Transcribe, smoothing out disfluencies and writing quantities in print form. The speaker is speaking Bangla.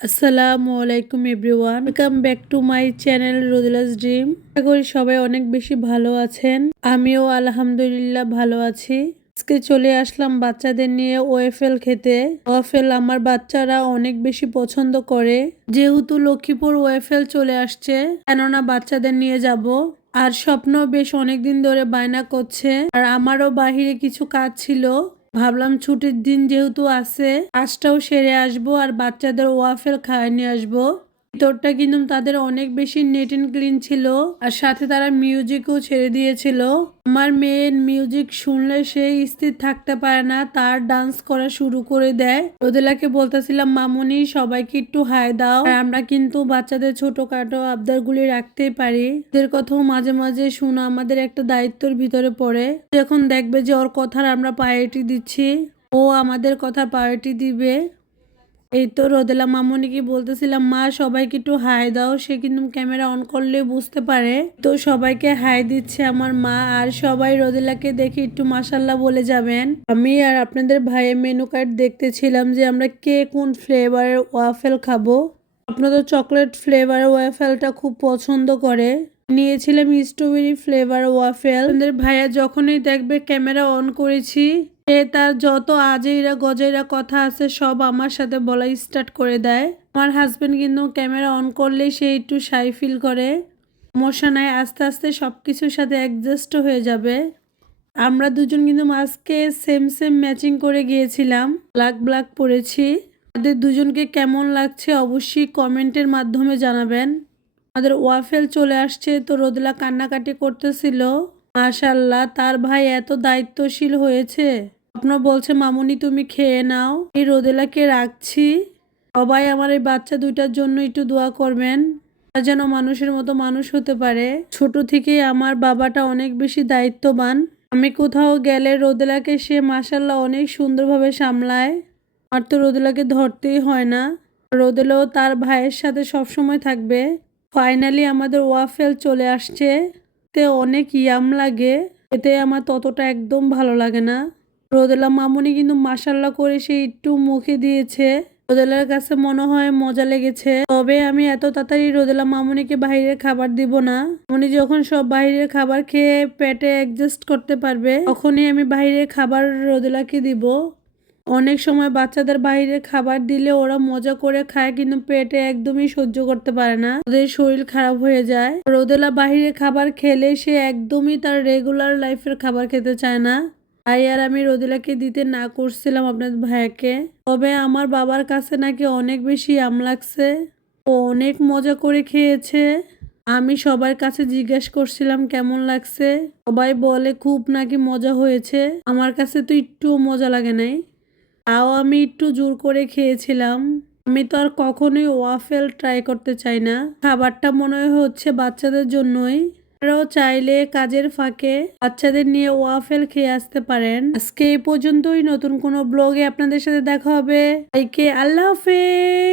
আসসালামু আলাইকুম everyone, welcome back to my channel Rodela's dream. আশা করি সবাই অনেক বেশি ভালো আছেন। আমিও আলহামদুলিল্লাহ ভালো আছি। আজকে চলে আসলাম বাচ্চাদের নিয়ে ওয়েফেল খেতে। ওয়েফেল আমার বাচ্চারা অনেক বেশি পছন্দ করে। যেহেতু লক্ষ্মীপুর ওয়েফেল চলে আসছে, কেননা বাচ্চাদের নিয়ে যাব। আর স্বপ্ন বেশ অনেকদিন ধরে বায়না করছে। আর আমারও বাহিরে কিছু কাজ ছিল, ভাবলাম ছুটির দিন যেহেতু আছে কাজটাও সেরে আসবো আর বাচ্চাদের ওয়াফেল খাওয়াই নিয়ে আসবো। ভিতরটা কিন্তু তাদের অনেক বেশি নেট এন্ড ক্লিন ছিল, আর সাথে তারা মিউজিকও ছেড়ে দিয়েছিল। আমার মেয়ের মিউজিক শুনলে সে স্থির থাকতে পারে না, তার ডান্স করা শুরু করে দেয়। রোদেলাকে বলতেছিলাম, মামুনি সবাইকে একটু হাই দাও। আর আমরা কিন্তু বাচ্চাদের ছোটখাটো আবদারগুলি রাখতেই পারি, এদের কথাও মাঝে মাঝে শোনা আমাদের একটা দায়িত্বের ভিতরে পড়ে। যখন দেখবে যে ওর কথার আমরা প্রায়োরিটি দিচ্ছি, ও আমাদের কথা প্রায়োরিটি দিবে। এই তো রোদেলা মামুনিকে বলতেছিলাম, মা সবাইকে একটু হাই দাও। সে কিন্তু ক্যামেরা অন করলে বুঝতে পারে। তো সবাইকে হাই দিচ্ছে আমার মা, আর সবাই রোদেলাকে দেখে একটু মাশাল্লাহ বলে যাবেন। আমি আর আপনাদের ভাইয়ের মেনু কার্ড দেখতেছিলাম যে আমরা কে কোন ফ্লেভারের ওয়াফেল খাবো। আপনাদের চকলেট ফ্লেভারের ওয়াফেলটা খুব পছন্দ করে। নিয়েছিলাম স্ট্রবেরি ফ্লেভার ওয়াফেল। আপনাদের ভাইয়া যখনই দেখবে ক্যামেরা অন করেছি, তার যত আজেইরা গজেইরা কথা আছে সব আমার সাথে বলা স্টার্ট করে দেয়। আমার হাজবেন্ড কিন্তু ক্যামেরা অন করলেই সে একটু শাই ফিল করে। সমস্যা নাই, আস্তে আস্তে সবকিছুর সাথে অ্যাডজাস্ট হয়ে যাবে। আমরা দুজন কিন্তু আজকে সেম সেম ম্যাচিং করে গিয়েছিলাম, ব্ল্যাক ব্ল্যাক পরেছি। আমাদের দুজনকে কেমন লাগছে অবশ্যই কমেন্টের মাধ্যমে জানাবেন। আমাদের ওয়াফেল চলে আসছে, তো রোদেলা কান্নাকাটি করতেছিল। মাশাল্লাহ, তার ভাই এত দায়িত্বশীল হয়েছে। স্বপ্ন বলছে, মামুনি তুমি খেয়ে নাও, এই রোদেলাকে রাখছি। সবাই আমার এই বাচ্চা দুইটার জন্য একটু দোয়া করবেন, তারা যেন মানুষের মতো মানুষ হতে পারে। ছোট থেকেই আমার বাবাটা অনেক বেশি দায়িত্ববান। আমি কোথাও গেলে রোদেলাকে সে মাশাল্লাহ অনেক সুন্দরভাবে সামলায়। আর তো রোদেলাকে ধরতেই হয় না। রোদেলাও তার ভাইয়ের সাথে সবসময় থাকবে। ফাইনালি আমাদের ওয়াফেল চলে আসছে, তে অনেক ইয়াম লাগে, এতে আমার ততটা একদম ভালো লাগে না। রোদেলা মামুনি কিন্তু মাশাল্লাহ করে সে একটু মুখে দিয়েছে। রোদেলার কাছে মনে হয় মজা লেগেছে। তবে আমি এত তাড়াতাড়ি রোদেলা মামুনিকে বাইরের খাবার দিব না। উনি যখন সব বাইরের খাবার খেয়ে পেটে অ্যাডজাস্ট করতে পারবে, তখনই আমি বাইরের খাবার রোদেলাকে দিব। অনেক সময় বাচ্চাদের বাইরে খাবার দিলে ওরা মজা করে খায়, কিন্তু পেটে একদমই সহ্য করতে পারে না, ওদের শরীর খারাপ হয়ে যায়। রোদেলা বাইরে খাবার খেলে সে একদমই তার রেগুলার লাইফের খাবার খেতে চায় না। তাই আর আমি রোদেলাকে দিতে না করছিলাম আপনাদের ভাইয়াকে। তবে আমার বাবার কাছে নাকি অনেক বেশি আম লাগছে, ও অনেক মজা করে খেয়েছে। আমি সবার কাছে জিজ্ঞেস করছিলাম কেমন লাগছে, সবাই বলে খুব নাকি মজা হয়েছে। আমার কাছে তো একটুও মজা লাগে নাই, তাও আমি একটু জোর করে খেয়েছিলাম। আমি তো আর কখনোই ওয়াফেল ট্রাই করতে চাই না, খাবারটা মনে হচ্ছে বাচ্চাদের জন্যই। আপনারাও চাইলে কাজের ফাঁকে বাচ্চাদের নিয়ে ওয়াফেল খেয়ে আসতে পারেন। আজকে এই পর্যন্তই, নতুন কোনো ব্লগে আপনাদের সাথে দেখা হবে। আল্লাহ হাফেজ।